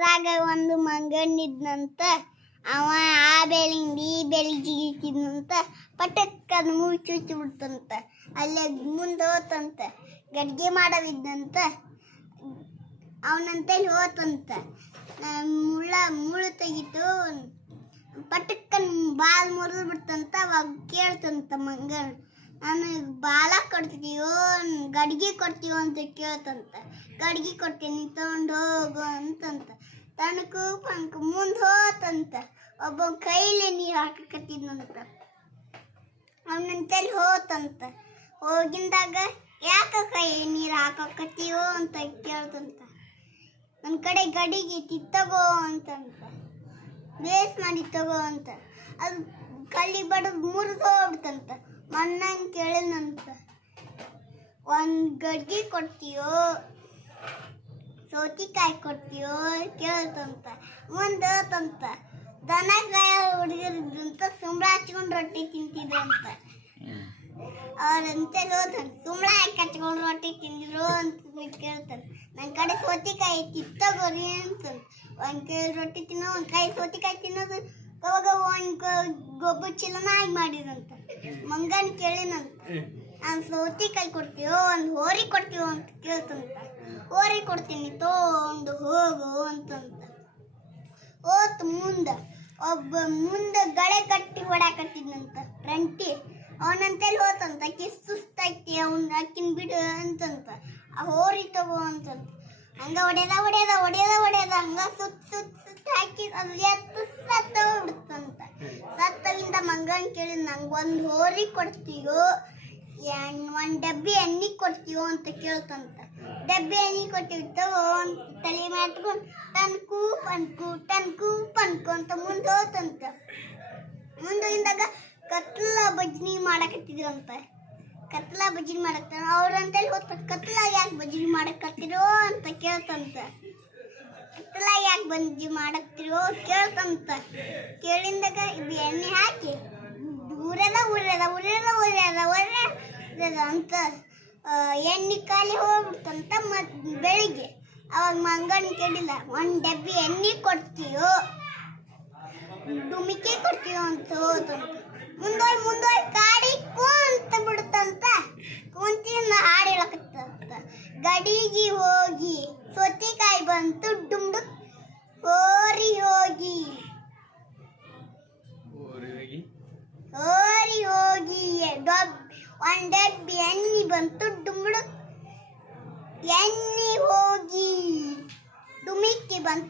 ಹೊಲದಾಗ ಒಂದು ಮಂಗಣ್ಣಿದ್ನಂತ, ಅವ ಆ ಬೆಳಿಂದ ಈ ಬೆಳಿ ಜಿಗಿತಿದ್ನಂತ ಪಟಕ್ ಅದು ಮೂವಿ ಚುಚ್ಚಿ ಬಿಡ್ತಂತ, ಅಲ್ಲೇ ಮುಂದೆ ಹೋತಂತ, ಗಡ್ಗೆ ಮಾಡೋದಿದ್ದಂತ ಅವನಂತೇಳಿ ಹೋತಂತ. ಮುಳ್ಳ ಮುಳ್ಳು ತೆಗಿತು, ಪಟಕ್ಕನ್ ಬಾಲ್ ಮುರಿದ್ಬಿಡ್ತಂತ ಅವಾಗ ಕೇಳ್ತಂತ ಮಂಗ ನಾನು ಬಾಲ ಕೊಡ್ತೀವೋ ಗಡಿಗೆ ಕೊಡ್ತೀವೋ ಅಂತ ಕೇಳ್ತಂತ. ಗಡಿಗೆ ಕೊಡ್ತೀನಿ, ತಗೊಂಡು ಹೋಗು ಅಂತಂತ. ತನಕು ಪಂಕು ಮುಂದೆ ಹೋತಂತ. ಒಬ್ಬ ಕೈಲಿ ನೀರು ಹಾಕಕತ್ತಿದ್ನಂತ. ಅವನಂತೇಳಿ ಹೋತಂತ. ಹೋಗಿಂದಾಗ ಯಾಕ ಕೈ ನೀರು ಹಾಕಕತ್ತೀವೋ ಅಂತ ಕೇಳ್ತಂತ. ನನ್ನ ಕಡೆ ಗಡಿಗೆ ತಗೋ ಅಂತಂತ. ಬೇಸ್ ಮಾಡಿ ತಗೋ ಅಂತ. ಅದು ಕಲ್ಲಿ ಬಡ ಮುರಿದು ಹೋಗ್ಬಿಡ್ತಂತ. ಮಣ್ಣಂಗೆ ಕೇಳಿನಂತ ಒಂದು ಗಡ್ಗೆ ಕೊಡ್ತೀಯೋ, ಸೌತಿಕಾಯಿ ಕೊಡ್ತೀಯೋ ಕೇಳ್ತಂತ. ಮುಂದೆ ತಂತ ದನ ಕಾಯ ಹುಡುಗರಿದ್ದಂತ ಸುಂಬಳ ಹಚ್ಕೊಂಡು ರೊಟ್ಟಿ ತಿಂತಿದ್ರಂತ ಅವ್ರಂತೆ ಹೋದನ್ ಸುಮ್ಳ ಹಾಕಿ ಹಚ್ಕೊಂಡು ರೊಟ್ಟಿ ತಿಂದಿದ್ರು ಅಂತ ಕೇಳ್ತಾನೆ. ನನ್ನ ಕಡೆ ಸೌತಿಕಾಯಿ ತಿತ್ತಗೋರಿ ತಗೋರಿ ಅಂತ. ಒಂದ್ ಕೈ ರೊಟ್ಟಿ ತಿನ್ನೋ, ಒಂದು ಕೈ ಸೌತಿಕಾಯಿ ತಿನ್ನೋದು. ಅವಾಗ ಒಂದ್ ಗೊಬ್ಬರ ಆಗಿ ಮಾಡಿದಂತ. ಮಂಗನ್ ಕೇಳಿನಂತ ನಾನು. ಸೌತಿಕಾಯಿ ಕೊಡ್ತೀವೋ ಒಂದು ಹೋರಿ ಕೊಡ್ತೀವೋ ಅಂತ ಕೇಳ್ತಂತ. ಹೋರಿ ಕೊಡ್ತೀನಿ ಒಂದು ಹೋಗು ಅಂತಂತ. ಓತ್ ಮುಂದ ಒಬ್ಬ ಮುಂದ ಗಳೆ ಕಟ್ಟಿ ಹೊಡಾಕತ್ತಿದ್ನಂತ ರಂಟಿ ಅವನಂತೇಳಿ ಹೋತಂತ ಅಕ್ಕಿ ಸುಸ್ತೈತಿ ಅವ್ನ ಅಕ್ಕಿನ ಬಿಡು ಅಂತಂತ. ಆ ಹೋರಿ ತಗೋ ಅಂತಂತ. ಹಂಗ ಹೊಡೆದ ಹೊಡೆದ ಹೊಡೆದ ಹೊಡೆದ ಹಂಗ ಸುತ್ತ ಸುತ್ತ ಸುತ್ತ ಹಾಕಿ ಅಲ್ಲಿ ಎತ್ತು ಮಂಗನ್ ಕೇಳಿ ನಂಗೆ ಒಂದು ಹೋರಿ ಕೊಡ್ತೀಯೋ? ಒಂದು ಡಬ್ಬಿ ಎಣ್ಣೆ ಕೊಡ್ತೀವೋ ಅಂತ ಕೇಳ್ತಂತ. ಡಬ್ಬಿ ಎಣ್ಣೆ ಕೊಟ್ಟಿರ್ತವೋ ಅಂತ ತಲೆ ಮಾಡ್ಕೊಂಡು ಅನ್ಕು, ತನ್ ಕೂಪ್ ಅನ್ಕೋ ಅಂತ ಮುಂದೆ ಹೋತಂತ. ಮುಂದೆ ಹೋಗಿದ್ದಾಗ ಕತ್ಲ ಭಜನಿ ಮಾಡಕತ್ತಿದ್ರಂತ. ಕತ್ಲ ಭಜನಿ ಮಾಡಕ್ತಾರ ಅವ್ರಂತೇಳಿ ಹೋತ ಕತ್ಲ ಯಾಕೆ ಭಜನಿ ಮಾಡಕತ್ತಿರೋ ಅಂತ ಕೇಳ್ತಂತ. ಕತ್ಲ ಯಾಕೆ ಬಂಜಿ ಮಾಡಕ್ತಿರೋ ಕೇಳ್ತಂತ. ಕೇಳಿದಾಗ ಇದು ಎಣ್ಣೆ ಹಾಕಿ ಉರ್ಯದ ಅಂತ ಎಣ್ಣೆ ಖಾಲಿ ಹೋಗ್ಬಿಡ್ತಂತ ಮತ್ತು ಬೆಳಿಗ್ಗೆ. ಅವಾಗ ಮಂಗನ್ ಕೇಳಿಲ್ಲ, ಒಂದು ಡಬ್ಬಿ ಎಣ್ಣೆ ಕೊಡ್ತೀಯೋ? ಡುಮಿಕೆ ಕೊಡ್ತೀಯೋ ಅಂತ ಹೋದಂತ ಮುಂದೋಯ್ ಮುಂದೋಯ್, ಕಾಡಿ ಕುಂತ ಬಿಡುತ್ತಂತ ಕುಂತಿನ ಹಾಡು ಹೇಳಕತ್ತಂತ. ಗಡಿಗೆ ಹೋಗಿ ಸೊತ್ತಿಕಾಯಿ ಬಂತು ಒಂಡ್ಯಾಕ್ ಎಂಗ್ ನಿ ಬಂತು